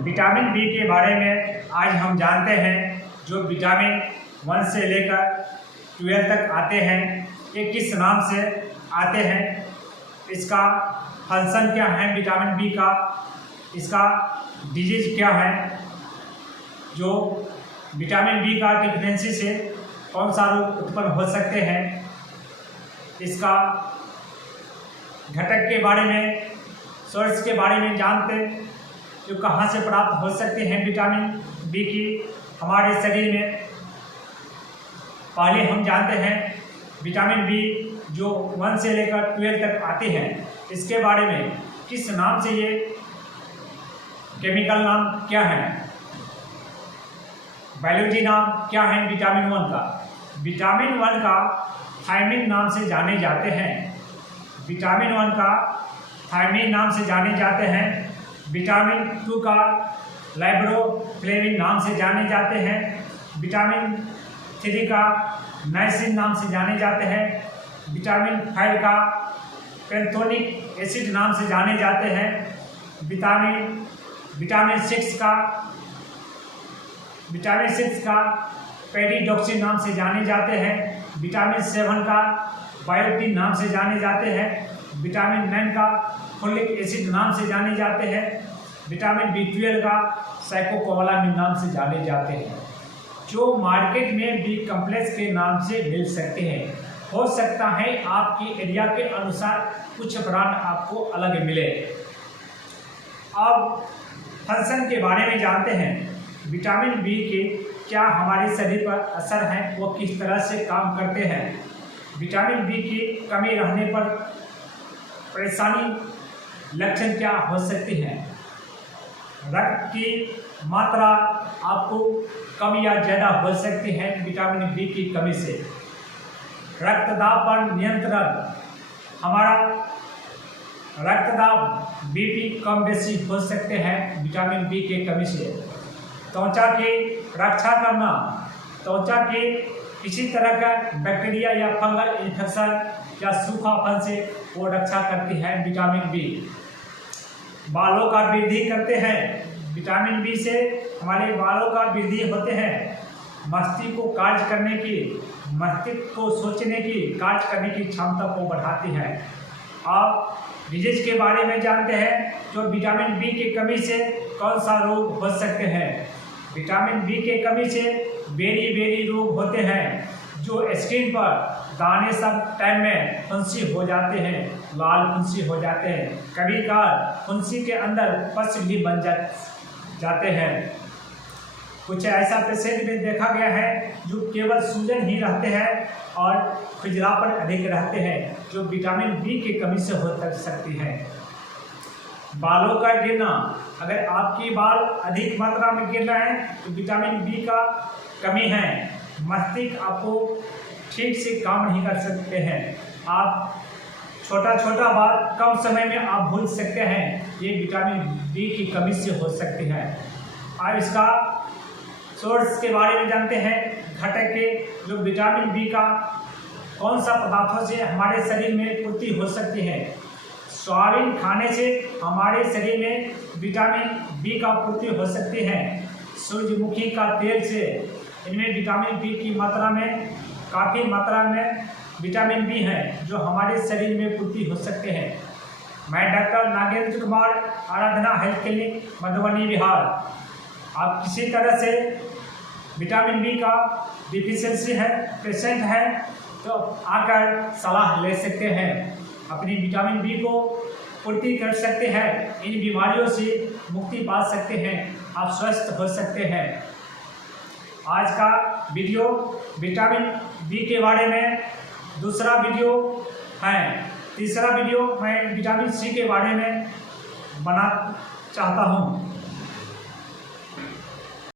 Vitamin B के बारे में आज हम जानते हैं। जो विटामिन 1 से लेकर 12 तक आते हैं, ये किस नाम से आते हैं, इसका फंक्शन क्या है विटामिन बी का, इसका डिजीज क्या है, जो विटामिन बी का डिफिशिएंसी से कौन सा रोग उत्पन्न हो सकते हैं, इसका घटक के बारे में, सोर्स के बारे में जानते, जो कहाँ से प्राप्त हो सकते हैं विटामिन बी की हमारे शरीर में। पहले हम जानते हैं विटामिन बी जो 1 से लेकर 12 तक आते हैं, इसके बारे में किस नाम से, ये केमिकल नाम क्या है, बायोलॉजी नाम क्या है विटामिन 1 का। विटामिन 1 का थायमिन नाम से जाने जाते हैं, विटामिन 1 का थायमिन नाम से जाने जाते हैं। विटामिन 2 का लाइब्रोफ्लेविन नाम से जाने जाते हैं। विटामिन 3 का नाइसिन नाम से जाने जाते हैं। विटामिन 5 का पैंथोनिक एसिड नाम से जाने जाते हैं। विटामिन 6 का पेरिडॉक्सिन नाम से जाने जाते हैं। विटामिन 7 का बायोटिन नाम से जाने जाते हैं। विटामिन 9 का फोलिक एसिड नाम से जाने जाते हैं। विटामिन B12 का साइकोकोबालामिन नाम से जाने जाते हैं, जो मार्केट में बी कम्प्लेक्स के नाम से मिल सकते हैं। हो सकता है आपकी एरिया के अनुसार कुछ ब्रांड आपको अलग मिले। अब फंक्शन के बारे में जानते हैं। विटामिन बी के क्या हमारे शरीर पर असर है, वो किस तरह से काम करते हैं। विटामिन बी की कमी रहने पर परेशानी लक्षण क्या हो सकती हैं। रक्त की मात्रा आपको कम या ज़्यादा हो सकती है विटामिन बी की कमी से। रक्तदाब पर नियंत्रण, हमारा रक्तदाब बीपी कम बेसी हो सकते हैं विटामिन बी के कमी से। त्वचा की रक्षा करना, त्वचा के किसी तरह का बैक्टीरिया या फंगल इन्फेक्शन या सूखापन से वो रक्षा करती है विटामिन बी। बालों का वृद्धि करते हैं, विटामिन बी से हमारे बालों का वृद्धि होते हैं। मस्तिष्क को कार्य करने की, मस्तिष्क को सोचने की, कार्य करने की क्षमता को बढ़ाती है। अब डिजीज के बारे में जानते हैं, जो विटामिन बी की कमी से कौन सा रोग हो सकते हैं। विटामिन बी के कमी से बेरी रोग होते हैं, जो स्किन पर दाने सब टाइम में फुंसी हो जाते हैं, लाल फुंसी हो जाते हैं। कभी कभार फुंसी के अंदर पस भी बन जाते हैं। कुछ ऐसा पेशेंट में देखा गया है जो केवल सूजन ही रहते हैं और खुजलापन अधिक रहते हैं, जो विटामिन बी की कमी से हो सकती है। बालों का गिरना, अगर आपकी बाल अधिक मात्रा में गिर रहे हैं तो विटामिन बी का कमी है। मस्तिष्क आपको ठीक से काम नहीं कर सकते हैं, आप छोटा बात कम समय में आप भूल सकते हैं, ये विटामिन बी की कमी से हो सकती है। और इसका सोर्स के बारे में जानते हैं, घटक के, जो विटामिन बी का कौन सा पदार्थों से हमारे शरीर में पूर्ति हो सकती है। सोयाबीन खाने से हमारे शरीर में विटामिन बी का पूर्ति हो सकती है। सूरजमुखी का तेल से, इनमें विटामिन बी की मात्रा में, काफ़ी मात्रा में विटामिन बी है, जो हमारे शरीर में पूर्ति हो सकते हैं। मैं डॉक्टर नागेंद्र कुमार, आराधना हेल्थ क्लिनिक, मधुबनी, बिहार। आप किसी तरह से विटामिन बी का डिफिशिएंसी है, पेशेंट है, तो आकर सलाह ले सकते हैं, अपनी विटामिन बी को पूर्ति कर सकते हैं, इन बीमारियों से मुक्ति पा सकते हैं, आप स्वस्थ हो सकते हैं। आज का वीडियो विटामिन बी के बारे में, दूसरा वीडियो है, तीसरा वीडियो मैं विटामिन सी के बारे में बना चाहता हूँ।